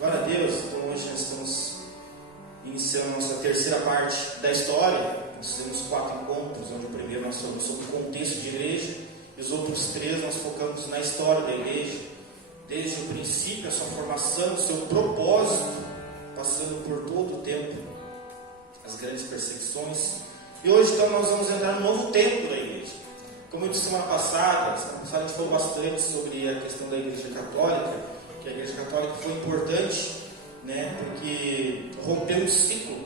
Glória a Deus. Então hoje nós estamos iniciando a nossa terceira parte da história. Nós fizemos 4 encontros, onde o primeiro nós falamos sobre o contexto de igreja, e os outros 3 nós focamos na história da igreja, desde o princípio, a sua formação, o seu propósito, passando por todo o tempo, as grandes perseguições. E hoje então nós vamos entrar no novo tempo da igreja. Como eu disse semana passada a gente falou bastante sobre a questão da igreja católica, que a igreja católica foi importante, porque rompeu um ciclo,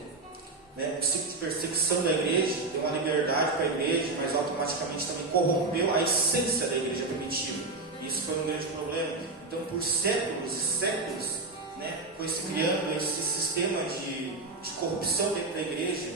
um ciclo de perseguição da igreja, deu uma liberdade para a igreja, mas automaticamente também corrompeu a essência da igreja primitiva. E isso foi um grande problema. Então, por séculos e séculos, foi se criando esse sistema de corrupção dentro da igreja,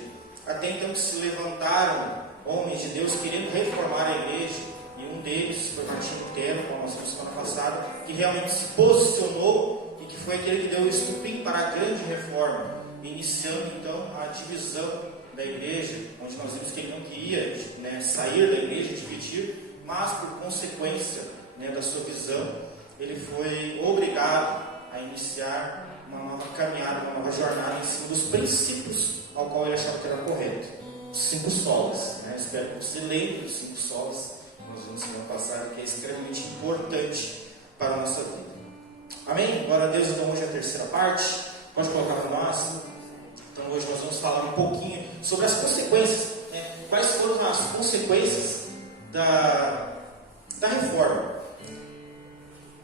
até então que se levantaram homens de Deus querendo reformar a igreja, e um deles foi Martinho Lutero, como nós vimos semana passada, que realmente se posicionou e que foi aquele que deu o estupim para a grande reforma, iniciando então a divisão da igreja, onde nós vimos que ele não queria sair da igreja, dividir, mas por consequência da sua visão, ele foi obrigado a iniciar uma nova caminhada, uma nova jornada em cima dos princípios ao qual ele achava que era correto. Os 5 solas. Espero que você lembre dos 5 solas. Nós vimos semana passada, que é extremamente importante para a nossa vida. Amém? Glória a Deus. Então hoje é a terceira parte. Pode colocar para nós. Então hoje nós vamos falar um pouquinho sobre as consequências. Quais foram as consequências da reforma?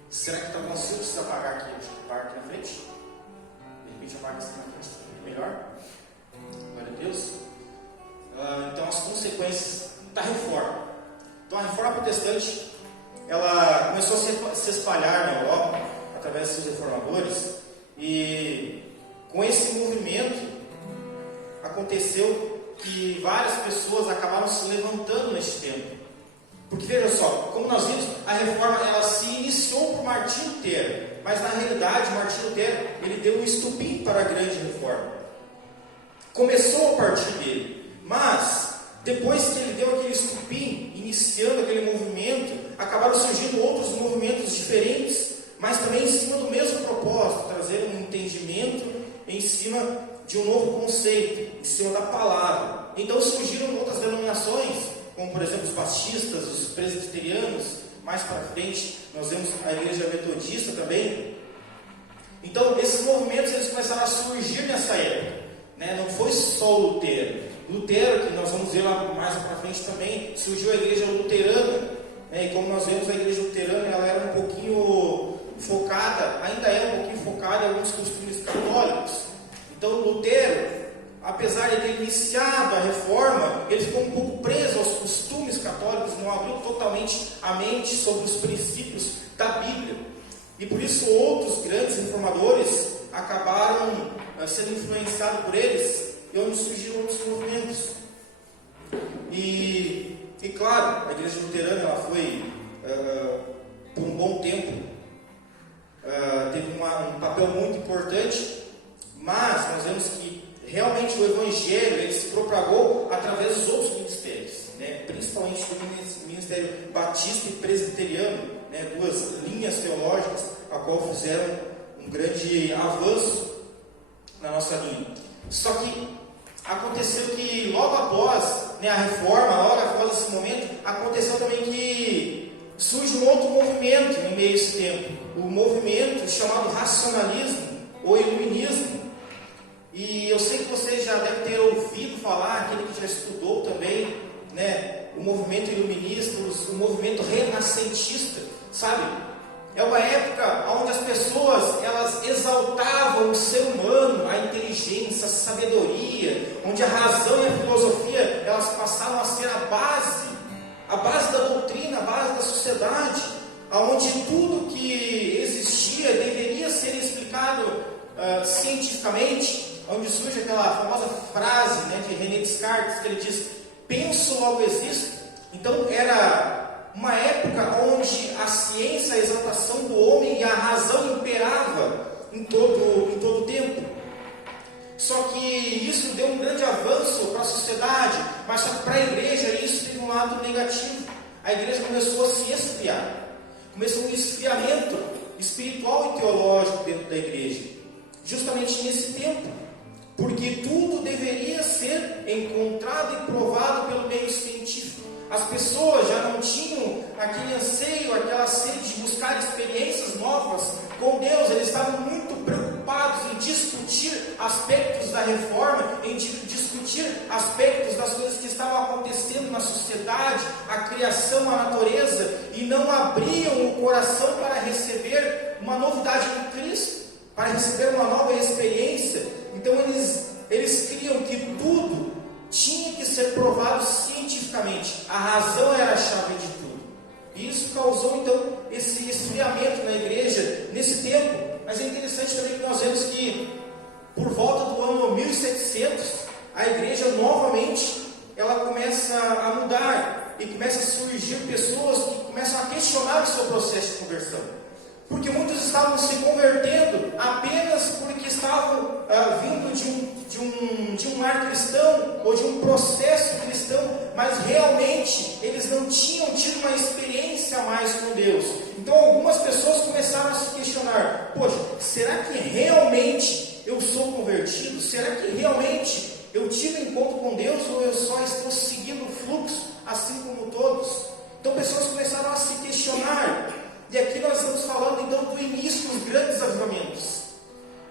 Será que está bom se eu precisar apagar aqui? Deixa eu apagar aqui na frente. De repente apaga aqui na frente. Melhor? Glória a Deus. Então as consequências da reforma. Então a reforma protestante, ela começou a se espalhar na Europa através dos seus reformadores, e com esse movimento aconteceu que várias pessoas acabaram se levantando neste tempo. Porque veja só, como nós vimos, a reforma ela se iniciou por Martinho Lutero, mas na realidade Martinho Lutero ele deu um estupim para a grande reforma. Começou a partir dele, mas depois que ele deu aquele estupim, iniciando aquele movimento, acabaram surgindo outros movimentos diferentes, mas também em cima do mesmo propósito, trazer um entendimento em cima de um novo conceito, em cima da palavra. Então surgiram outras denominações, como por exemplo os batistas, os presbiterianos. Mais para frente nós vemos a igreja metodista também. Então esses movimentos eles começaram a surgir nessa época. Não foi só Lutero, que nós vamos ver lá mais para frente também, surgiu a igreja luterana, e como nós vemos a igreja luterana, ela era um pouquinho focada, ainda é um pouquinho focada em alguns costumes católicos. Então Lutero, apesar de ter iniciado a reforma, ele ficou um pouco preso aos costumes católicos, não abriu totalmente a mente sobre os princípios da Bíblia, e por isso outros grandes reformadores acabaram sendo influenciados por eles, e onde surgiram outros movimentos. E claro, a igreja luterana ela foi, por um bom tempo, teve um papel muito importante, mas nós vemos que realmente o evangelho ele se propagou através dos outros ministérios, principalmente do ministério batista e presbiteriano, 2 linhas teológicas a qual fizeram um grande avanço na nossa linha. Só que aconteceu que logo após a reforma, logo após esse momento, aconteceu também que surge um outro movimento em meio a esse tempo, o movimento chamado racionalismo ou iluminismo. E eu sei que você já deve ter ouvido falar, aquele que já estudou também, o movimento iluminista, o movimento renascentista, sabe? É uma época onde as pessoas elas exaltavam o ser humano, a inteligência, a sabedoria, onde a razão e a filosofia elas passaram a ser a base da doutrina, a base da sociedade, onde tudo que existia deveria ser explicado cientificamente, onde surge aquela famosa frase de René Descartes, que ele diz: penso, logo existo. Então era uma época onde a ciência, a exaltação do homem e a razão imperava em todo o tempo. Só que isso deu um grande avanço para a sociedade, mas só que para a igreja isso teve um lado negativo. A igreja começou a se esfriar. Começou um esfriamento espiritual e teológico dentro da igreja. justamente nesse tempo, porque tudo deveria ser encontrado e provado pelo meio científico. As pessoas já não tinham aquele anseio, aquela sede de buscar experiências novas com Deus. Eles estavam muito preocupados em discutir aspectos da reforma, em discutir aspectos das coisas que estavam acontecendo na sociedade, a criação, a natureza, e não abriam o coração para receber uma novidade em Cristo, para receber uma nova experiência. Então eles criam que tudo tinha que ser provado cientificamente. A razão era a chave de tudo. E isso causou então esse esfriamento na igreja nesse tempo. Mas é interessante também que nós vemos que por volta do ano 1700 a igreja novamente ela começa a mudar e começa a surgir pessoas que começam a questionar o seu processo de conversão. Porque muitos estavam se convertendo apenas porque estavam vindo de um lar cristão ou de um processo cristão, mas realmente eles não tinham tido uma experiência a mais com Deus. Então algumas pessoas começaram a se questionar: poxa, será que realmente eu sou convertido? Será que realmente eu tive um encontro com Deus, ou eu só estou seguindo o fluxo assim como todos? Então pessoas começaram a se questionar. E aqui nós estamos falando então do início dos grandes avivamentos.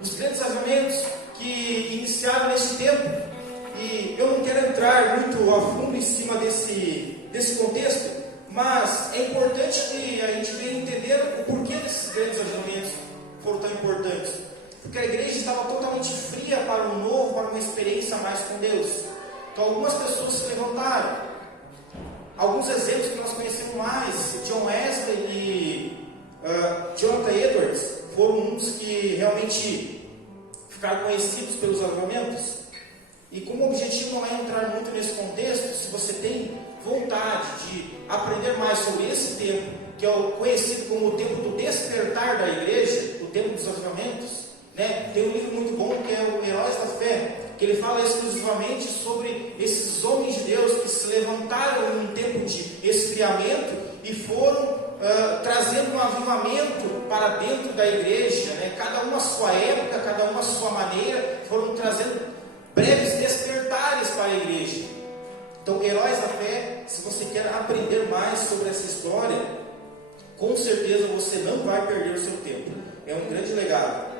Os grandes avivamentos que iniciaram nesse tempo. E eu não quero entrar muito a fundo em cima desse contexto, mas é importante que a gente venha entender o porquê desses grandes avivamentos foram tão importantes. Porque a igreja estava totalmente fria para o novo, para uma experiência a mais com Deus. Então algumas pessoas se levantaram. Alguns exemplos que nós conhecemos mais, John Wesley e Jonathan Edwards, foram uns que realmente ficaram conhecidos pelos avivamentos. E como o objetivo não é entrar muito nesse contexto, se você tem vontade de aprender mais sobre esse tempo, que é o conhecido como o tempo do despertar da igreja, o tempo dos avivamentos, né? Tem um livro muito bom que é o Heróis da Fé, que ele fala exclusivamente sobre esses homens de Deus que se levantaram em um tempo de esfriamento e foram trazendo um avivamento para dentro da igreja, né? Cada uma a sua época, cada uma a sua maneira, foram trazendo breves despertares para a igreja. Então, Heróis da Fé, se você quer aprender mais sobre essa história, com certeza você não vai perder o seu tempo. É um grande legado.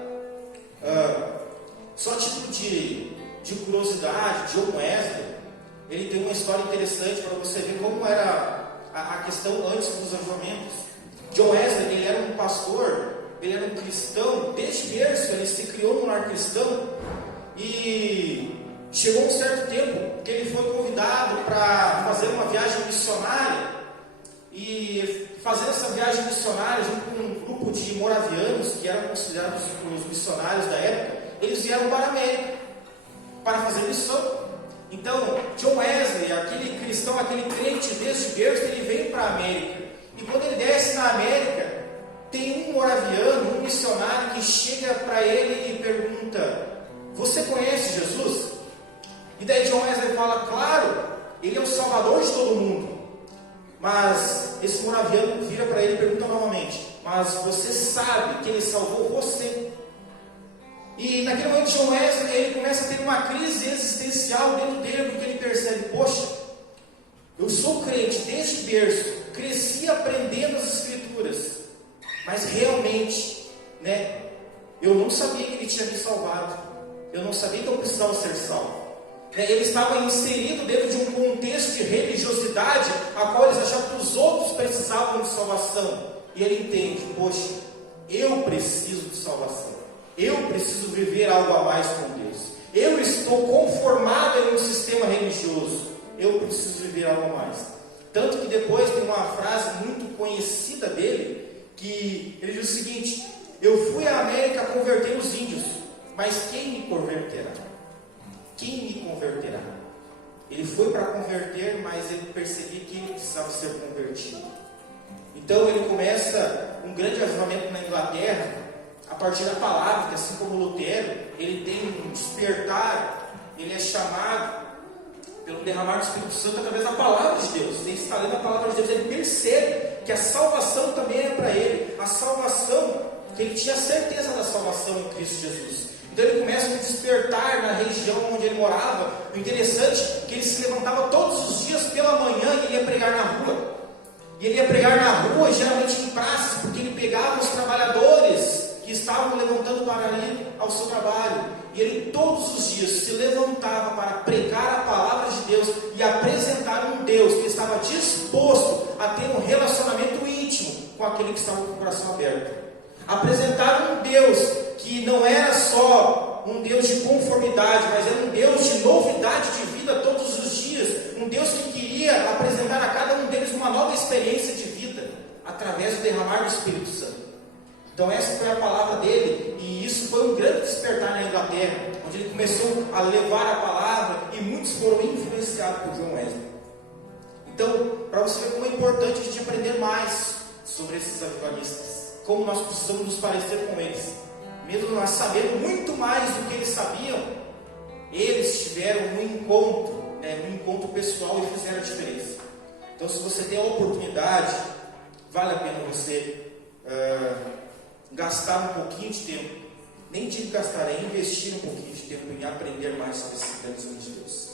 Só título de curiosidade, John Wesley, ele tem uma história interessante para você ver como era a questão antes dos avivamentos. John Wesley, ele era um pastor, ele era um cristão, desde berço, ele se criou num lar cristão, e chegou um certo tempo que ele foi convidado para fazer uma viagem missionária, e fazendo essa viagem missionária junto com um grupo de moravianos, que eram considerados os missionários da época, eles vieram para a América para fazer missão. Então, John Wesley, aquele cristão, aquele crente desde berço, ele veio para a América. E quando ele desce na América, tem um moraviano, um missionário que chega para ele e pergunta: você conhece Jesus? E daí John Wesley fala: claro, ele é o salvador de todo mundo. Mas esse moraviano vira para ele e pergunta novamente: mas você sabe que ele salvou você? E naquele momento John Wesley, ele começa a ter uma crise existencial dentro dele, porque ele percebe: poxa, eu sou crente desde berço, cresci aprendendo as escrituras, mas realmente, né, eu não sabia que ele tinha me salvado, eu não sabia que eu precisava ser salvo. Ele estava inserido dentro de um contexto de religiosidade, a qual eles achavam que os outros precisavam de salvação. E ele entende: poxa, eu preciso de salvação. Eu preciso viver algo a mais com Deus. Eu estou conformado em um sistema religioso. Eu preciso viver algo a mais. Tanto que depois tem uma frase muito conhecida dele, que ele diz o seguinte: eu fui à América converter os índios, mas quem me converterá? Quem me converterá? Ele foi para converter, mas ele percebia que ele precisava ser convertido. Então ele começa um grande avivamento na Inglaterra, a partir da palavra, que assim como Lutero, ele tem um despertar, ele é chamado pelo derramar do Espírito Santo através da palavra de Deus. Ele está lendo a palavra de Deus, ele percebe que a salvação também é para ele, a salvação, que ele tinha certeza da salvação em Cristo Jesus. Então ele começa a despertar na região onde ele morava. O interessante é que ele se levantava todos os dias pela manhã e ele ia pregar na rua. E ele ia pregar na rua, geralmente em praças, porque ele pegava os trabalhadores que estavam levantando para ir ao seu trabalho. E ele todos os dias se levantava para pregar a palavra de Deus e apresentar um Deus que estava disposto a ter um relacionamento íntimo com aquele que estava com o coração aberto. Apresentar um Deus que não era só um Deus de conformidade, mas era um Deus de novidade de vida todos os dias. Um Deus que queria apresentar a cada um deles uma nova experiência de vida, através do derramar do Espírito Santo. Então essa foi a palavra dele, e isso foi um grande despertar na Inglaterra, onde ele começou a levar a palavra, e muitos foram influenciados por John Wesley. Então, para você ver como é importante a gente aprender mais sobre esses avivalistas, como nós precisamos nos parecer com eles. Mesmo nós sabendo muito mais do que eles sabiam, eles tiveram um encontro pessoal e fizeram a diferença. Então, se você tem a oportunidade, vale a pena você gastar um pouquinho de tempo. Nem digo gastar, é investir um pouquinho de tempo em aprender mais sobre esses grandes homens de Deus.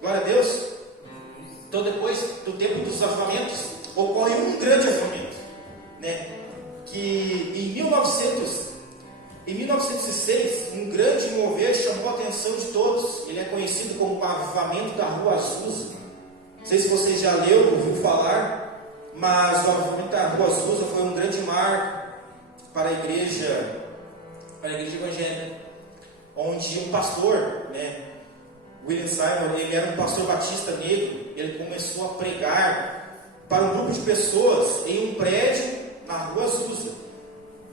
Glória a Deus. Então, depois do tempo dos avivamentos, ocorre um grande avivamento, que em 1906, um grande mover chamou a atenção de todos. Ele é conhecido como o avivamento da Rua Azusa. Não sei se você já leu, ouviu falar, mas o avivamento da Rua Azusa foi um grande marco para a igreja evangélica, onde um pastor, William Seymour, ele era um pastor batista negro. Ele começou a pregar para um grupo de pessoas em um prédio na Rua Azusa,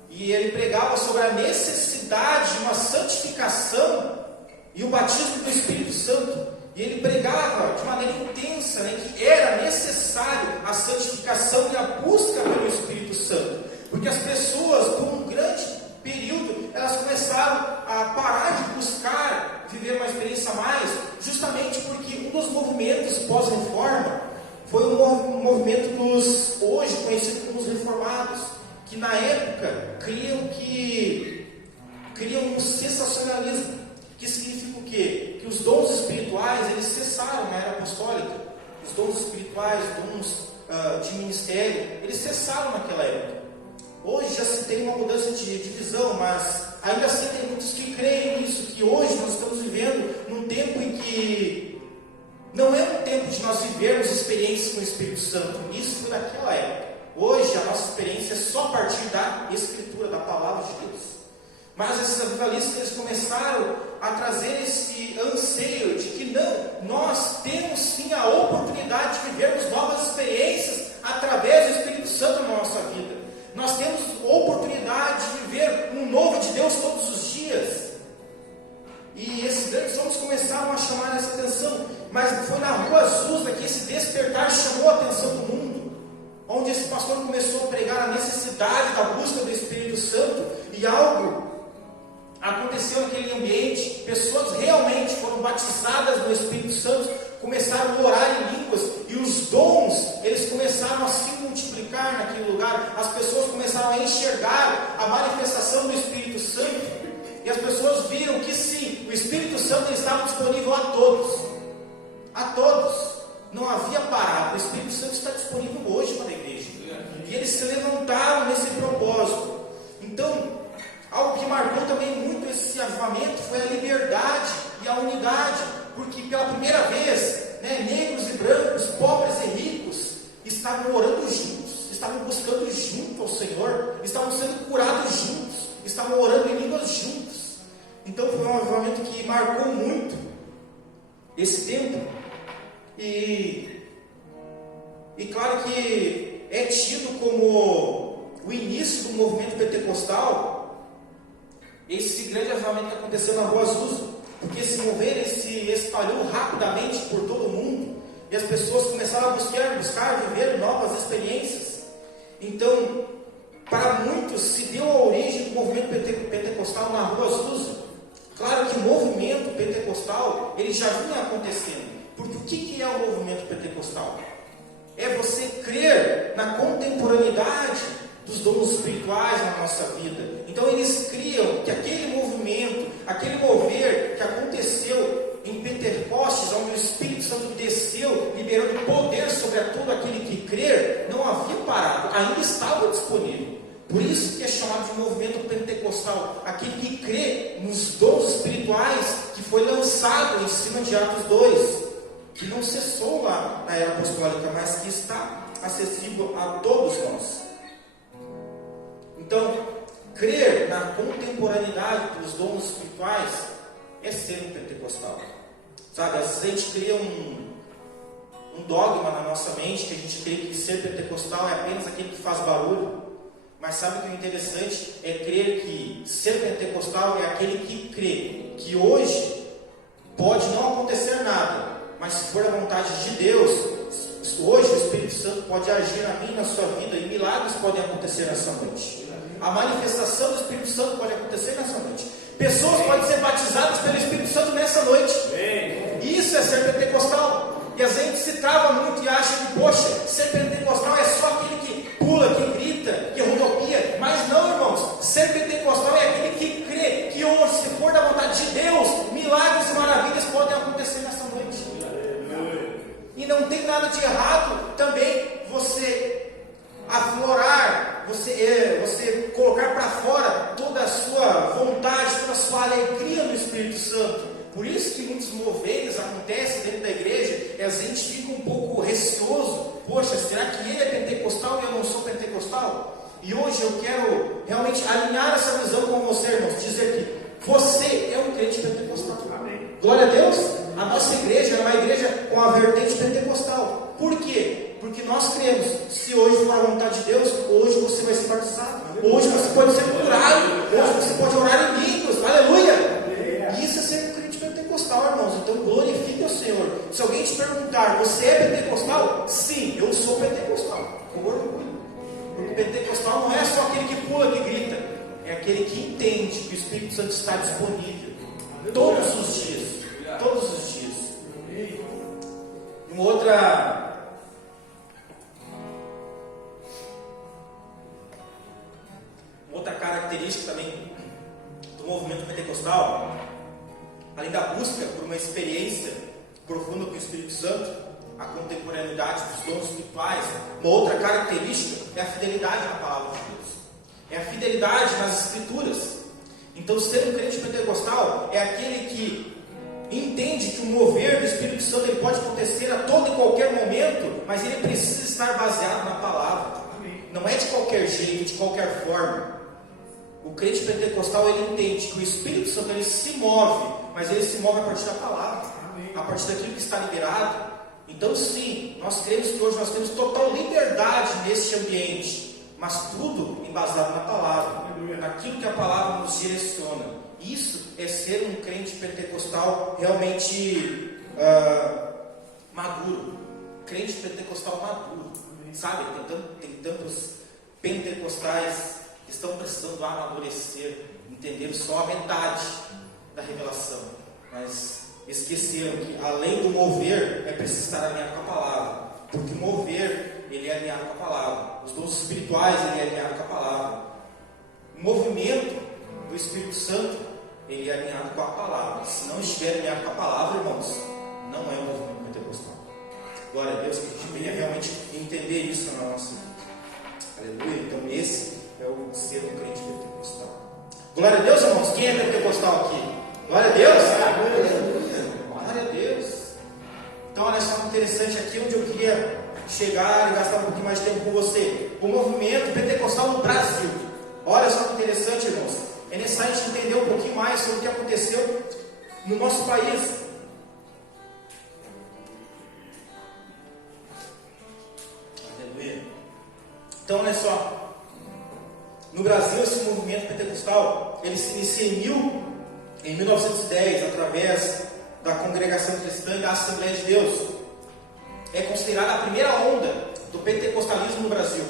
e ele pregava sobre a necessidade de uma santificação e o batismo do Espírito Santo. E ele pregava de maneira intensa, que era necessário a santificação e a busca pelo Espírito Santo, porque as pessoas, por um grande período, elas começaram a parar de buscar viver uma experiência a mais, justamente porque um dos movimentos pós-reforma foi um movimento dos hoje conhecido como os reformados, que na época criam um sensacionalismo, que significa o quê? Que os dons espirituais, eles cessaram na era apostólica. Os dons espirituais, dons de ministério, eles cessaram naquela época. Hoje já se tem uma mudança de visão, mas ainda assim tem muitos que creem nisso, que hoje nós estamos vivendo num tempo em que não é um tempo de nós vivermos experiências com o Espírito Santo. Isso foi naquela época. Hoje a nossa experiência é só a partir da Escritura, da Palavra de Deus. Mas esses avivalistas, eles começaram a trazer esse anseio de que nós temos sim a oportunidade de vivermos novas experiências através do Espírito Santo na nossa vida. Nós temos oportunidade de viver um novo de Deus todos os dias. E esses grandes homens começaram a chamar essa atenção, mas foi na Rua Azusa que esse despertar chamou a atenção do mundo, onde esse pastor começou a pregar a necessidade da busca do Espírito Santo, e algo aconteceu naquele ambiente. Pessoas realmente foram batizadas no Espírito Santo, começaram a orar em línguas, e os dons, eles começaram a se multiplicar naquele lugar. As pessoas começaram a enxergar a manifestação do Espírito Santo, e as pessoas viram que sim, o Espírito Santo estava disponível a todos. A todos. Não havia parado. O Espírito Santo está disponível hoje para a igreja. E eles se levantaram nesse propósito. Então, algo que marcou também muito esse avivamento foi a liberdade e a unidade. Porque pela primeira vez, negros e brancos, pobres e ricos, estavam orando juntos, estavam buscando junto ao Senhor, estavam sendo curados juntos, estavam orando em línguas juntos. Então foi um avivamento que marcou muito esse tempo. E claro que é tido como o início do movimento pentecostal esse grande avivamento que aconteceu na Rua Azusa, porque esse mover se espalhou rapidamente por todo o mundo, e as pessoas começaram a buscar viver novas experiências. Então, para muitos se deu a origem do movimento pentecostal na Rua Azusa. Claro que o movimento pentecostal ele já vinha acontecendo. Porque o que é o movimento pentecostal? É você crer na contemporaneidade dos dons espirituais na nossa vida. Então eles criam que aquele movimento ainda estava disponível. Por isso que é chamado de movimento pentecostal, aquele que crê nos dons espirituais que foi lançado em cima de Atos 2, que não cessou lá na era apostólica, mas que está acessível a todos nós. Então, crer na contemporaneidade dos dons espirituais é ser um pentecostal. Sabe, às vezes a gente cria um dogma na nossa mente, que a gente crê que ser pentecostal é apenas aquele que faz barulho. Mas sabe o que é interessante? É crer que ser pentecostal é aquele que crê que hoje pode não acontecer nada, mas se for a vontade de Deus, hoje o Espírito Santo pode agir na minha e na sua vida, e milagres podem acontecer nessa noite. A manifestação do Espírito Santo pode acontecer nessa noite. Pessoas podem ser batizadas pelo Espírito Santo nessa noite. Isso é ser pentecostal. E a gente se trava muito e acha que, poxa, ser pentecostal é só aquele que pula, que grita, que rodopia. Mas não, irmãos. Ser pentecostal é aquele que crê que hoje, se for da vontade de Deus, milagres e maravilhas podem acontecer nessa noite. E não tem nada de errado também você aflorar, você colocar para fora toda a sua vontade, toda a sua alegria no Espírito Santo. Por isso que muitos moveres acontecem dentro da igreja e a gente fica um pouco receoso. Poxa, será que ele é pentecostal e eu não sou pentecostal? E hoje eu quero realmente alinhar essa visão com você, irmãos, dizer que você é um crente pentecostal. Amém. Glória a Deus. A nossa igreja é uma igreja com a vertente pentecostal. Por quê? Porque nós cremos, se hoje for a vontade de Deus, hoje você vai ser batizado. Hoje você pode ser curado. Hoje você pode orar em línguas. Aleluia. Isso é ser um crente pentecostal, irmãos. Então glorifique o Senhor. Se alguém te perguntar, você é pentecostal? Sim, eu sou pentecostal. Com orgulho. Porque pentecostal não é só aquele que pula, que grita. É aquele que entende que o Espírito Santo está disponível todos os dias. Todos os dias. Uma outra característica também do movimento pentecostal, além da busca por uma experiência profunda com o Espírito Santo, a contemporaneidade dos dons espirituais, uma outra característica é a fidelidade na palavra de Deus, é a fidelidade nas Escrituras. Então, ser um crente pentecostal é aquele que entende que o mover do Espírito Santo ele pode acontecer a todo e qualquer momento, mas ele precisa estar baseado na palavra. Não é de qualquer jeito, de qualquer forma. O crente pentecostal ele entende que o Espírito Santo ele se move, mas ele se move a partir da palavra, a partir daquilo que está liberado. Então sim, nós cremos que hoje nós temos total liberdade neste ambiente, mas tudo embasado na palavra, naquilo que a palavra nos direciona. Isso é ser um crente pentecostal realmente maduro, crente pentecostal maduro, sabe? Tem tantos pentecostais que estão precisando amadurecer, entender só a metade da revelação, mas esqueceram que além do mover é preciso estar alinhado com a palavra, porque o mover ele é alinhado com a palavra, os dons espirituais ele é alinhado com a palavra, o movimento do Espírito Santo ele é alinhado com a palavra. Se não estiver alinhado com a palavra, irmãos, não é um movimento pentecostal. Glória a Deus, que a gente venha realmente entender isso na nossa vida. Aleluia. Então esse é o ser um crente pentecostal. Glória a Deus, irmãos. Quem é pentecostal aqui? Glória a Deus. Aleluia. Glória a Deus. Então olha só que interessante aqui onde eu queria chegar e gastar um pouquinho mais de tempo com você. O movimento pentecostal no Brasil. Olha só que interessante, irmãos. É necessário a gente entender um pouquinho mais sobre o que aconteceu no nosso país. Aleluia. Então, olha só. No Brasil, esse movimento pentecostal, ele se inicia em 1910, através da Congregação Cristã e da Assembleia de Deus. É considerada a primeira onda do pentecostalismo no Brasil.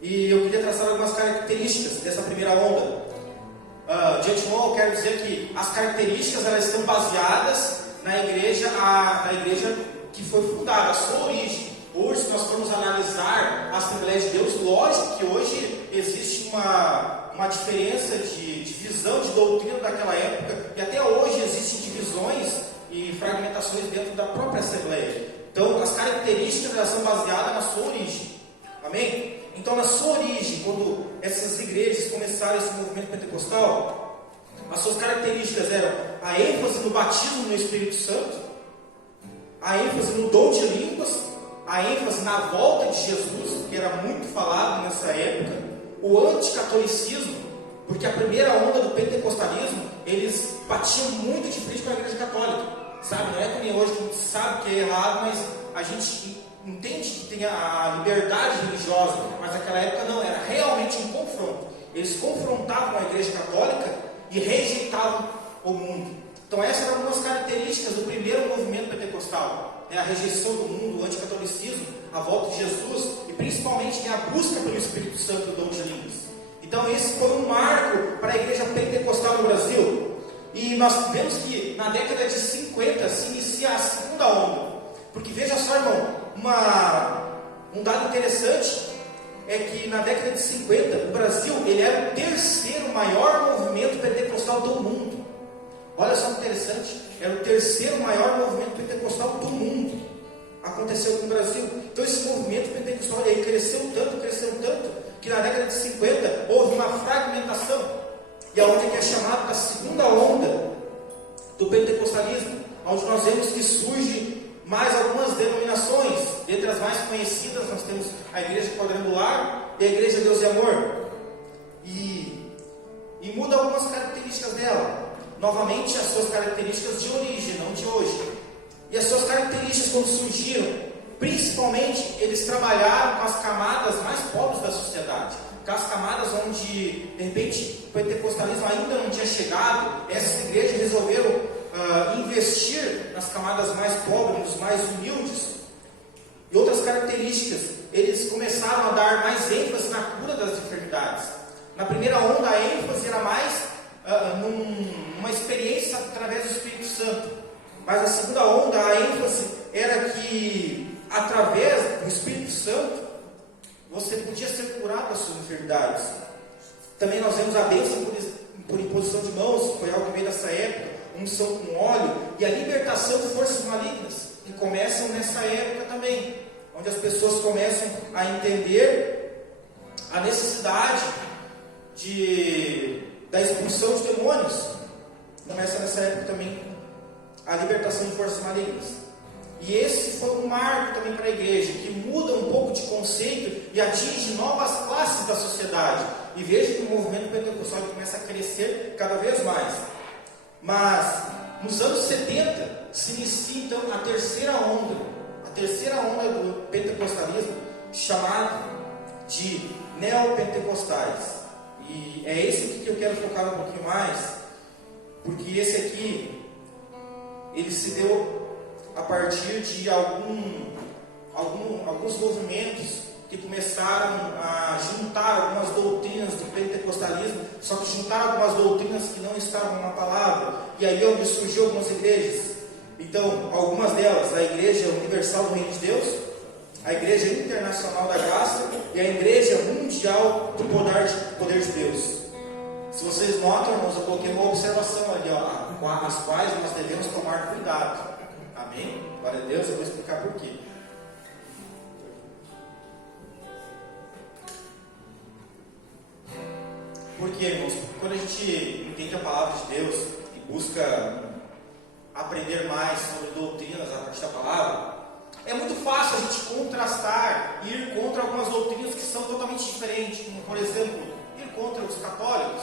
E eu queria traçar algumas características dessa primeira onda. De antemão eu quero dizer que as características elas estão baseadas na igreja que foi fundada, a sua origem. Hoje, se nós formos analisar a Assembleia de Deus, lógico que hoje existe uma diferença de visão de doutrina daquela época, e até hoje existem divisões e fragmentações dentro da própria Assembleia. Então as características elas são baseadas na sua origem. Amém? Então, na sua origem, quando essas igrejas começaram esse movimento pentecostal, as suas características eram a ênfase no batismo no Espírito Santo, a ênfase no dom de línguas, a ênfase na volta de Jesus, que era muito falado nessa época, o anticatolicismo, porque a primeira onda do pentecostalismo, eles batiam muito de frente com a igreja católica, sabe? Não é como hoje, que a gente sabe que é errado, mas a gente entende que tem a liberdade religiosa, mas naquela época não, era realmente um confronto. Eles confrontavam a igreja católica e rejeitavam o mundo. Então essas eram algumas características do primeiro movimento pentecostal, a rejeição do mundo, o anticatolicismo, a volta de Jesus e principalmente a busca pelo Espírito Santo do dom de línguas. Então esse foi um marco para a igreja pentecostal no Brasil. E nós vemos que na década de 50 se inicia a segunda onda. Porque veja só, irmão, um dado interessante é que na década de 50 o Brasil ele era o terceiro maior movimento pentecostal do mundo. Olha só que interessante, era o terceiro maior movimento pentecostal do mundo. Aconteceu com o Brasil. Então esse movimento pentecostal ele cresceu tanto, que na década de 50 houve uma fragmentação. E aonde é chamado da segunda onda do pentecostalismo, onde nós vemos que surge mais algumas denominações. Dentre as mais conhecidas nós temos a Igreja Quadrangular e a Igreja Deus e Amor. E muda algumas características dela. Novamente as suas características de origem, não de hoje. E as suas características quando surgiram, principalmente eles trabalharam com as camadas mais pobres da sociedade. Com as camadas onde de repente o pentecostalismo ainda não tinha chegado, essas igrejas resolveram investir nas camadas mais pobres, nos mais humildes. E outras características, eles começaram a dar mais ênfase na cura das enfermidades. Na primeira onda a ênfase era mais numa experiência através do Espírito Santo, mas na segunda onda a ênfase era que através do Espírito Santo você podia ser curado das suas enfermidades. Também nós vemos a bênção por imposição de mãos, foi algo que veio dessa época, unção com óleo, e a libertação de forças malignas, que começam nessa época também, onde as pessoas começam a entender a necessidade da expulsão de demônios. Começa nessa época também a libertação de forças malignas. E esse foi um marco também para a igreja, que muda um pouco de conceito e atinge novas classes da sociedade. E veja que o movimento pentecostal começa a crescer cada vez mais. Mas nos anos 70 se inicia então a terceira onda do pentecostalismo, chamada de neopentecostais. E é esse aqui que eu quero focar um pouquinho mais, porque esse aqui ele se deu a partir de alguns movimentos que começaram a juntar algumas doutrinas do pentecostalismo, só que juntaram algumas doutrinas que não estavam na palavra, e aí é onde surgiu algumas igrejas. Então, algumas delas, a Igreja Universal do Reino de Deus, a Igreja Internacional da Graça e a Igreja Mundial do Poder de Deus. Se vocês notam, irmãos, eu coloquei uma observação ali, com as quais nós devemos tomar cuidado. Amém? Glória a Deus, eu vou explicar por quê. Porque, irmãos, quando a gente entende a palavra de Deus e busca aprender mais sobre doutrinas a partir da palavra, é muito fácil a gente contrastar, ir contra algumas doutrinas que são totalmente diferentes, como, por exemplo, ir contra os católicos.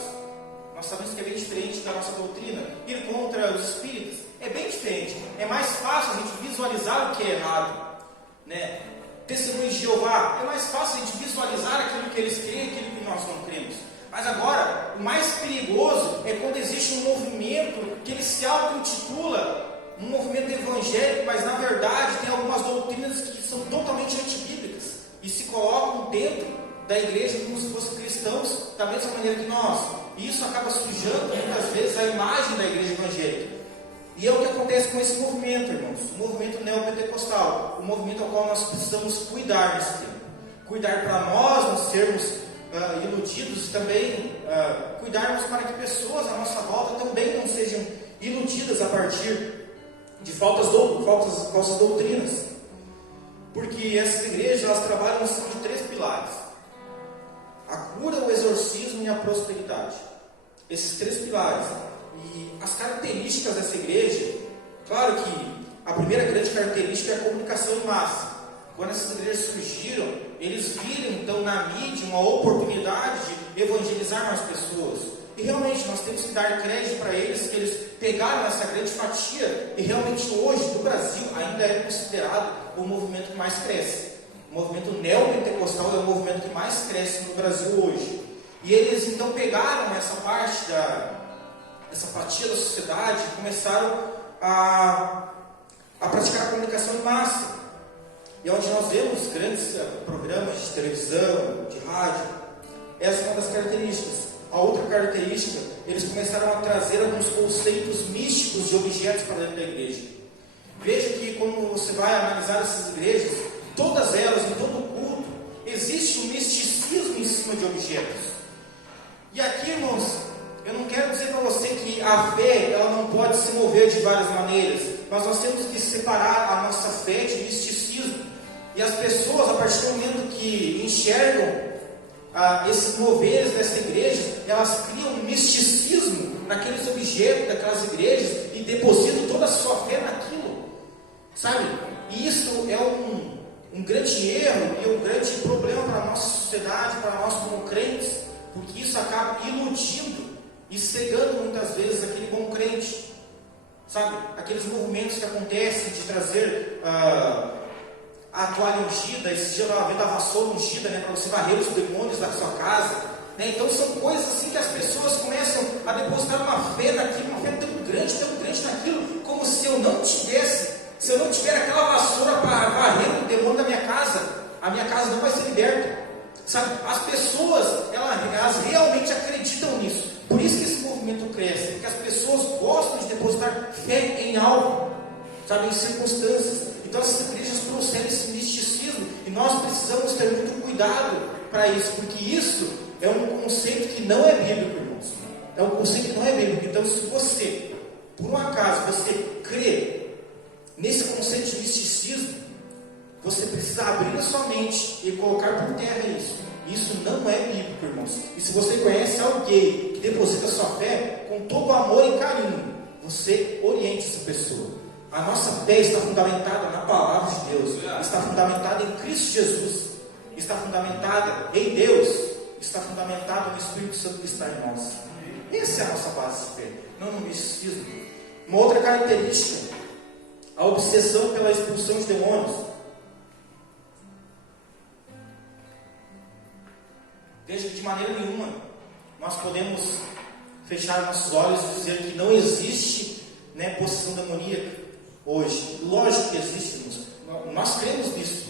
Nós sabemos que é bem diferente da nossa doutrina. Ir contra os espíritas é bem diferente. É mais fácil a gente visualizar o que é errado, né? Testemunhos de Jeová, é mais fácil a gente visualizar aquilo que eles creem e aquilo que nós não cremos. Mas agora, o mais perigoso é quando existe um movimento que ele se auto-intitula um movimento evangélico, mas na verdade tem algumas doutrinas que são totalmente antibíblicas e se colocam dentro da igreja como se fossem cristãos da mesma maneira que nós. E isso acaba sujando muitas vezes a imagem da igreja evangélica. E é o que acontece com esse movimento, irmãos, o movimento neopentecostal, o movimento ao qual nós precisamos cuidar nesse tempo. Cuidar para nós não sermos iludidos e também cuidarmos para que pessoas à nossa volta também não sejam iludidas a partir de falsas doutrinas. Porque essas igrejas elas trabalham em cima de 3 pilares. a cura, o exorcismo e a prosperidade. Esses 3 pilares. E as características dessa igreja, claro que a primeira grande característica é a comunicação em massa. Quando essas igrejas surgiram, eles viram então na mídia uma oportunidade de evangelizar mais pessoas. E realmente nós temos que dar crédito para eles, que eles pegaram essa grande fatia e realmente hoje no Brasil ainda é considerado o movimento que mais cresce. O movimento neopentecostal é o movimento que mais cresce no Brasil hoje. E eles então pegaram essa parte essa fatia da sociedade e começaram a praticar a comunicação em massa. E onde nós vemos grandes programas de televisão, de rádio, essa é uma das características. A outra característica, eles começaram a trazer alguns conceitos místicos de objetos para dentro da igreja. Veja que quando você vai analisar essas igrejas, todas elas, em todo culto, existe um misticismo em cima de objetos. E aqui, irmãos, eu não quero dizer para você que a fé ela não pode se mover de várias maneiras, mas nós temos que separar a nossa fé de misticismo. E as pessoas, a partir do momento que enxergam esses moveres dessa igreja, elas criam um misticismo naqueles objetos daquelas igrejas e depositam toda a sua fé naquilo, sabe? E isso é um grande erro e um grande problema para a nossa sociedade, para nós como crentes, porque isso acaba iludindo e cegando muitas vezes aquele bom crente, sabe? Aqueles movimentos que acontecem de trazer a toalha ungida, esse dia estava vendo a vassoura ungida, né, para você varrer os demônios da sua casa, né? Então são coisas assim que as pessoas começam a depositar uma fé naquilo, uma fé tão grande naquilo, como se eu não tiver aquela vassoura para varrer o demônio da minha casa, a minha casa não vai ser liberta, sabe? As pessoas, elas realmente acreditam nisso. Por isso que esse movimento cresce, porque as pessoas gostam de depositar fé em algo, sabe, em circunstâncias. Então essas igrejas trouxeram esse misticismo e nós precisamos ter muito cuidado para isso, porque isso é um conceito que não é bíblico, irmãos. É um conceito que não é bíblico. Então, se você, por um acaso, você crê nesse conceito de misticismo, você precisa abrir a sua mente e colocar por terra isso. Isso não é bíblico, irmãos. E se você conhece alguém que deposita a sua fé com todo amor e carinho, você oriente essa pessoa. A nossa fé está fundamentada na palavra de Deus, está fundamentada em Cristo Jesus, está fundamentada em Deus, está fundamentada no Espírito Santo que está em nós. Essa é a nossa base de fé, não no misticismo. Uma outra característica, a obsessão pela expulsão de demônios. Veja que de maneira nenhuma nós podemos fechar nossos olhos e dizer que não existe, né, possessão demoníaca hoje. Lógico que existe, nós cremos nisso.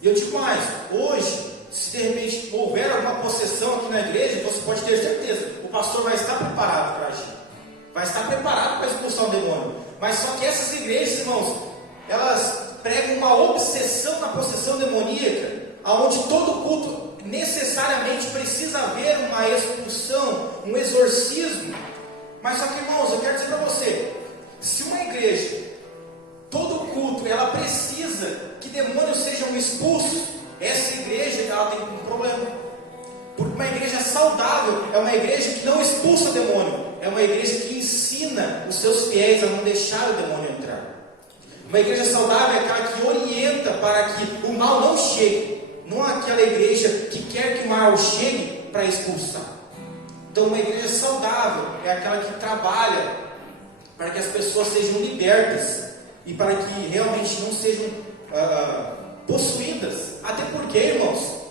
E eu digo mais, hoje, se de repente houver alguma possessão aqui na igreja, você pode ter certeza, o pastor vai estar preparado para agir, vai estar preparado para expulsar o demônio. Mas só que essas igrejas, irmãos, elas pregam uma obsessão na possessão demoníaca, aonde todo culto necessariamente precisa haver uma expulsão, um exorcismo. Mas só que, irmãos, eu quero dizer para você, se uma igreja, todo culto, ela precisa que demônios sejam expulsos, essa igreja ela tem um problema. Porque uma igreja saudável é uma igreja que não expulsa o demônio, é uma igreja que ensina os seus fiéis a não deixar o demônio entrar. Uma igreja saudável é aquela que orienta para que o mal não chegue, não aquela igreja que quer que o mal chegue para expulsar. Então uma igreja saudável é aquela que trabalha para que as pessoas sejam libertas e para que realmente não sejam possuídas. Até porque, irmãos,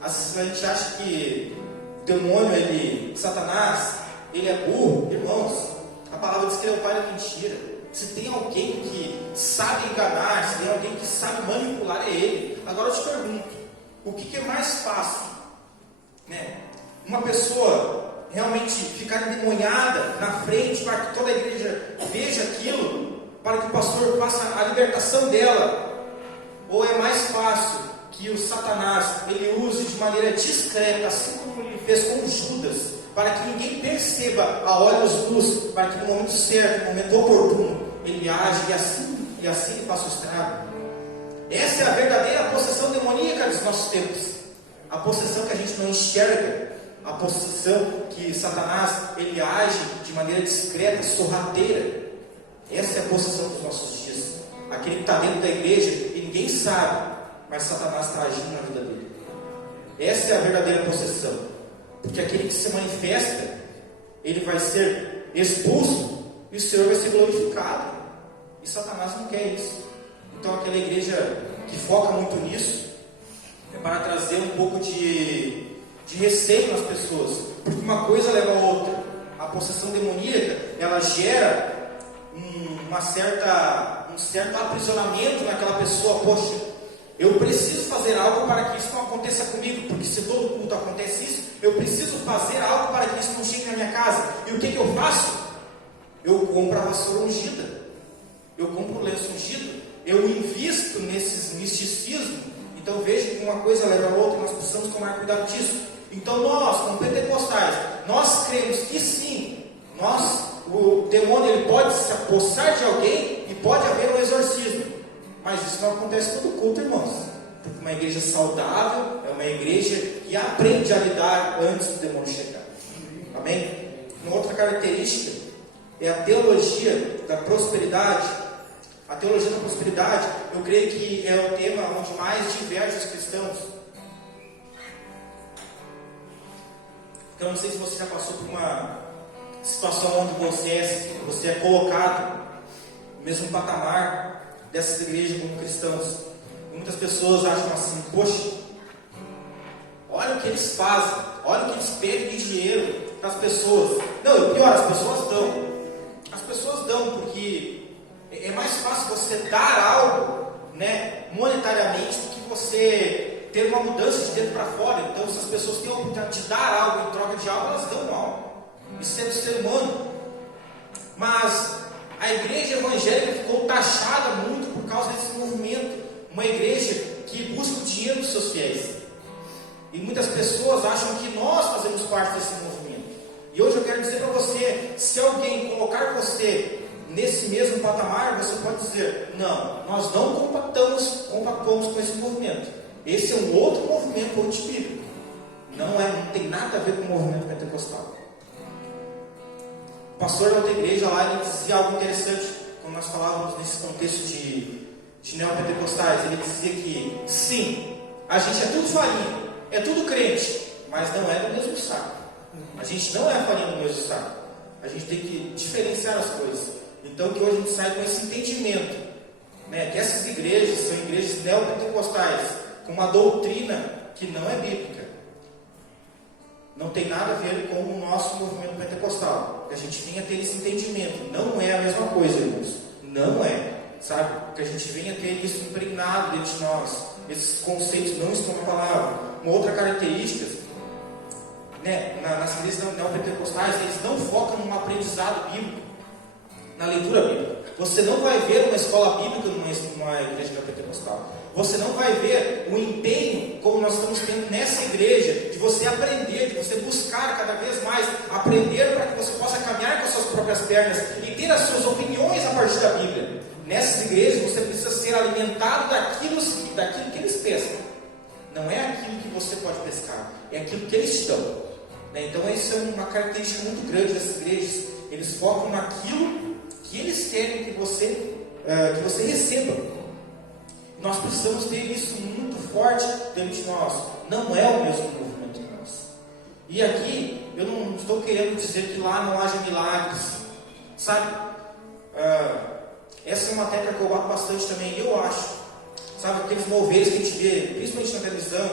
às vezes a gente acha que o demônio, Satanás, ele é burro. Irmãos, a palavra diz que ele é o pai da mentira. Se tem alguém que sabe enganar, se tem alguém que sabe manipular, é ele. Agora eu te pergunto, o que é mais fácil, né? Uma pessoa realmente ficar endemoniada na frente para que toda a igreja veja aquilo, para que o pastor faça a libertação dela? Ou é mais fácil que o Satanás ele use de maneira discreta, assim como ele fez com Judas, para que ninguém perceba a olhos nus, para que no momento certo, no momento oportuno, ele age e assim ele faça o estrago? Essa é a verdadeira possessão demoníaca dos nossos tempos. a possessão que a gente não enxerga, a possessão que Satanás ele age de maneira discreta, sorrateira. Essa é a possessão dos nossos dias. Aquele que está dentro da igreja e ninguém sabe, mas Satanás está agindo na vida dele. Essa é a verdadeira possessão. Porque aquele que se manifesta, ele vai ser expulso e o Senhor vai ser glorificado. E Satanás não quer isso. Então aquela igreja que foca muito nisso é para trazer um pouco de receio nas pessoas. Porque uma coisa leva a outra. A possessão demoníaca, ela gera um certo aprisionamento naquela pessoa. Poxa, eu preciso fazer algo para que isso não aconteça comigo, porque se todo culto acontece isso, eu preciso fazer algo para que isso não chegue na minha casa. E o que eu faço? Eu compro a vassoura ungida, eu compro o lenço ungido, eu invisto nesses misticismos. Então veja que uma coisa leva a outra e nós precisamos tomar cuidado disso. Então nós, como pentecostais, nós cremos que sim, o demônio ele pode se apossar de alguém e pode haver um exorcismo. Mas isso não acontece todo culto, irmãos. Porque uma igreja saudável é uma igreja que aprende a lidar antes do demônio chegar. Amém? Uma outra característica é a teologia da prosperidade. A teologia da prosperidade, eu creio que é o tema onde mais diverge os cristãos. Então, eu não sei se você já passou por uma situação onde você é colocado no mesmo patamar dessas igrejas como cristãos. E muitas pessoas acham assim: poxa, olha o que eles fazem, olha o que eles pedem de dinheiro para as pessoas. Não, e pior, as pessoas dão. As pessoas dão porque é mais fácil você dar algo, né, monetariamente, do que você ter uma mudança de dentro para fora. Então, se as pessoas têm a oportunidade de dar algo em troca de algo, elas dão algo. Isso é do ser humano. Mas a igreja evangélica ficou taxada muito por causa desse movimento. Uma igreja que busca o dinheiro dos seus fiéis. E muitas pessoas acham que nós fazemos parte desse movimento. E hoje eu quero dizer para você: se alguém colocar você nesse mesmo patamar, você pode dizer: não, nós não compactuamos com esse movimento. Esse é um outro movimento antibíblico. Não tem nada a ver com o movimento pentecostal. O pastor da outra igreja lá, ele dizia algo interessante, quando nós falávamos nesse contexto de neopentecostais. Ele dizia que sim, a gente é tudo farinha, é tudo crente, mas não é do mesmo saco. A gente não é farinha do mesmo saco. A gente tem que diferenciar as coisas. Então que hoje a gente sai com esse entendimento, né, que essas igrejas são igrejas neopentecostais com uma doutrina que não é bíblica. Não tem nada a ver com o nosso movimento pentecostal. Que a gente venha ter esse entendimento. Não é a mesma coisa, irmãos. Não é. Sabe? Que a gente venha ter isso impregnado dentro de nós. Esses conceitos não estão na palavra. Uma outra característica, né, nas igrejas neopentecostais, eles não focam no aprendizado bíblico, na leitura bíblica. Você não vai ver uma escola bíblica numa igreja neopentecostal. Você não vai ver o empenho como nós estamos tendo nessa igreja, de você aprender, de você buscar cada vez mais aprender para que você possa caminhar com as suas próprias pernas e ter as suas opiniões a partir da Bíblia. Nessas igrejas você precisa ser alimentado daquilo que eles pescam. Não é aquilo que você pode pescar, é aquilo que eles te dão. Então essa é uma característica muito grande dessas igrejas. Eles focam naquilo que eles querem que você receba. Nós precisamos ter isso muito forte dentro de nós. Não é o mesmo movimento que nós. E aqui, eu não estou querendo dizer que lá não haja milagres. Sabe? Essa é uma tecla que eu bato bastante também. Eu acho. Sabe, aqueles moveres que a gente vê, principalmente na televisão.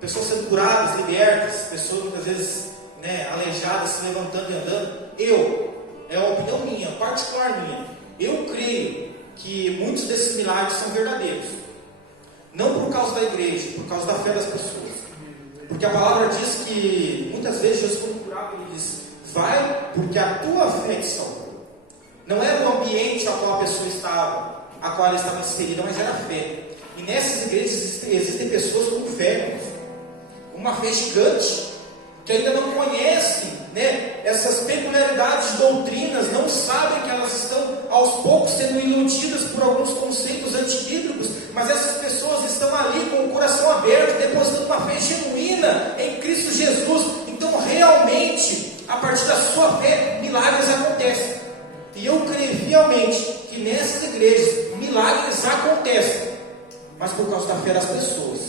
Pessoas sendo curadas, libertas. Pessoas muitas vezes, né, aleijadas, se levantando e andando. É uma opinião minha, particular minha. Eu creio que muitos desses milagres são verdadeiros. Não por causa da igreja, por causa da fé das pessoas. Porque a palavra diz que muitas vezes Jesus, quando curava, ele diz: vai, porque a tua fé te salvou. Não era o ambiente ao qual a pessoa estava, a qual ela estava inserida, mas era a fé. E nessas igrejas existem pessoas com fé, uma fé gigante, que ainda não conhecem, né, essas peculiaridades de doutrinas, não sabem que elas estão aos poucos sendo iludidas por alguns conceitos antibíblicos, mas essas pessoas estão ali com o coração aberto, depositando uma fé genuína em Cristo Jesus, então realmente, a partir da sua fé, milagres acontecem. E eu creio fielmente que nessas igrejas, milagres acontecem, mas por causa da fé das pessoas.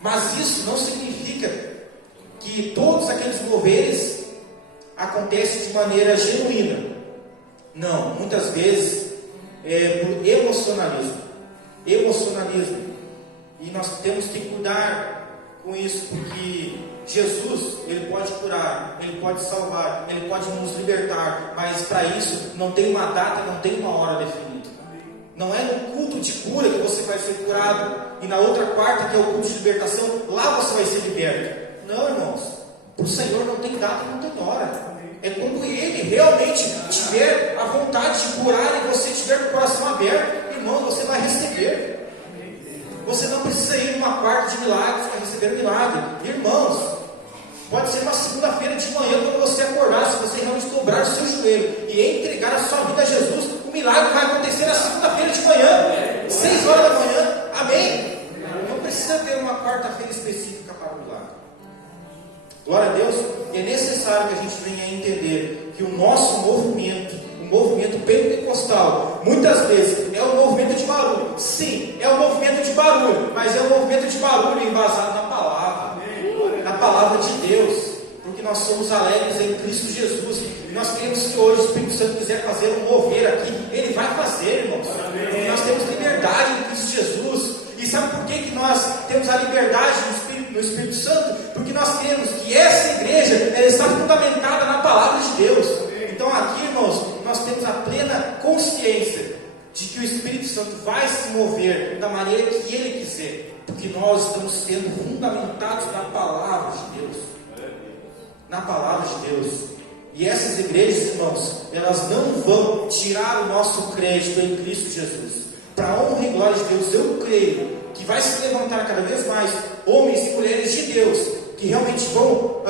Mas isso não significa que todos aqueles moveres acontecem de maneira genuína. Não, muitas vezes é por emocionalismo. E nós temos que cuidar com isso, porque Jesus, Ele pode curar, Ele pode salvar, Ele pode nos libertar, mas para isso não tem uma data, não tem uma hora definida. Não é no culto de cura que você vai ser curado, e na outra quarta, que é o culto de libertação, lá você vai ser liberto. Não, irmãos, para o Senhor não tem data, não tem hora. É quando Ele realmente tiver a vontade de curar e você tiver com o coração aberto, irmãos, você vai receber. Você não precisa ir numa quarta de milagres para receber um milagre. Irmãos, pode ser uma segunda-feira de manhã, quando você acordar, se você realmente dobrar o seu joelho e entregar a sua vida a Jesus, o milagre vai acontecer na segunda-feira de manhã, 6 horas da manhã. Amém? Não precisa ter uma quarta-feira específica para o milagre. Glória a Deus. E é necessário que a gente venha a entender que o nosso movimento, o movimento pentecostal, muitas vezes é um movimento de barulho. Sim, é um movimento de barulho, mas é um movimento de barulho embasado na palavra de Deus, porque nós somos alegres em Cristo Jesus, e nós queremos que hoje o Espírito Santo quiser fazer um mover aqui, Ele vai fazer, irmãos. E nós temos liberdade em Cristo Jesus. E sabe por que nós temos a liberdade no Espírito Santo? Porque nós queremos que essa igreja ela está fundamentada na palavra de Deus. Então aqui, irmãos, nós temos a plena consciência de que o Espírito Santo vai se mover da maneira que Ele quiser, porque nós estamos sendo fundamentados na palavra de Deus. Na palavra de Deus. E essas igrejas, irmãos, elas não vão tirar o nosso crédito em Cristo Jesus. Para a honra e glória de Deus, eu creio que vai se levantar cada vez mais homens e mulheres de Deus, que realmente vão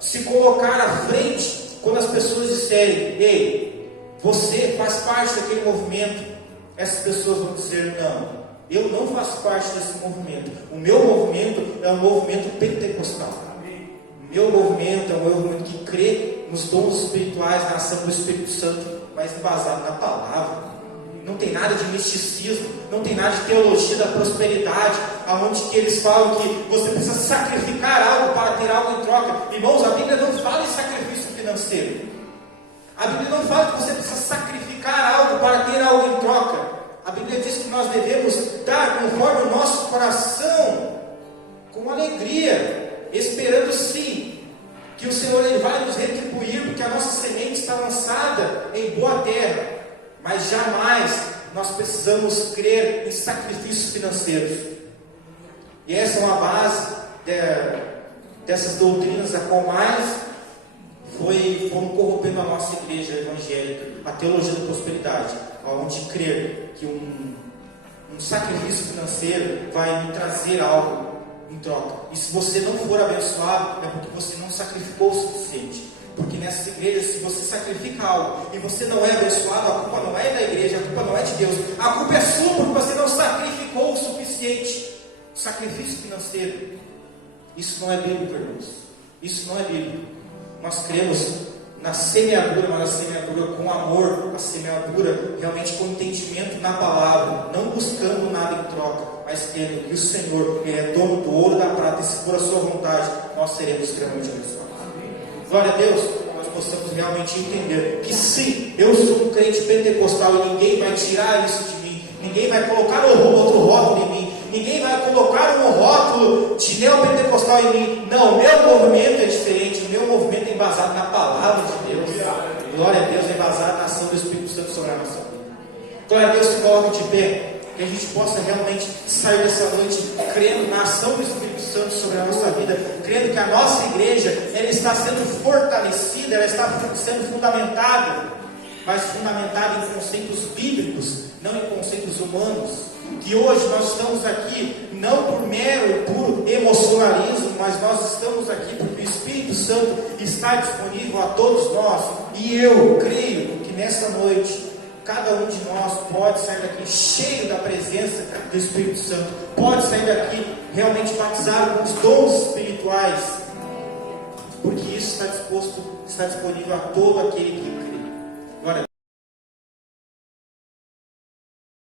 se colocar à frente quando as pessoas disserem: ei, você faz parte daquele movimento. Essas pessoas vão dizer: não, eu não faço parte desse movimento. O meu movimento é um movimento pentecostal. O meu movimento é um movimento que crê nos dons espirituais, na ação do Espírito Santo, mas embasado na palavra. Não tem nada de misticismo, não tem nada de teologia da prosperidade, aonde que eles falam que você precisa sacrificar algo para ter algo em troca. Irmãos, a Bíblia não fala em sacrifício financeiro. A Bíblia não fala que você precisa sacrificar algo para ter algo em troca. A Bíblia diz que nós devemos dar conforme o nosso coração, com alegria, esperando sim que o Senhor Ele vai nos retribuir, porque a nossa semente está lançada em boa terra. Mas jamais nós precisamos crer em sacrifícios financeiros. E essa é uma base dessas doutrinas a qual mais foram corrompendo a nossa igreja evangélica, a teologia da prosperidade, onde crer que um sacrifício financeiro vai me trazer algo em troca. E se você não for abençoado, é porque você não sacrificou o suficiente. Porque nessas igrejas, se você sacrifica algo e você não é abençoado, a culpa não é da igreja, a culpa não é de Deus, a culpa é sua, porque você não sacrificou o suficiente. Sacrifício financeiro, isso não é bíblico, irmãos. Isso não é bíblico. Nós cremos na semeadura, mas na semeadura com amor, a semeadura realmente com entendimento na palavra, não buscando nada em troca, mas tendo que o Senhor, Ele é dono do ouro e da prata, e se for a sua vontade, nós seremos extremamente abençoados. Glória a Deus, nós possamos realmente entender que sim, eu sou um crente pentecostal e ninguém vai tirar isso de mim, ninguém vai colocar outro rótulo em mim, ninguém vai colocar um rótulo de neopentecostal em mim. Não, o meu movimento é diferente, o meu movimento é embasado na palavra de Deus. Glória a Deus, é embasado na ação do Espírito Santo sobre a nossa vida. Glória a Deus, se coloque de pé, que a gente possa realmente sair dessa noite crendo na ação do Espírito Santo sobre a nossa vida, crendo que a nossa igreja ela está sendo fortalecida, ela está sendo fundamentada, mas fundamentada em conceitos bíblicos, não em conceitos humanos. Que hoje nós estamos aqui não por mero e puro emocionalismo, mas nós estamos aqui porque o Espírito Santo está disponível a todos nós. E eu creio que nessa noite cada um de nós pode sair daqui cheio da presença do Espírito Santo, pode sair daqui realmente batizado com os dons espirituais, porque isso está disponível a todo aquele que crê.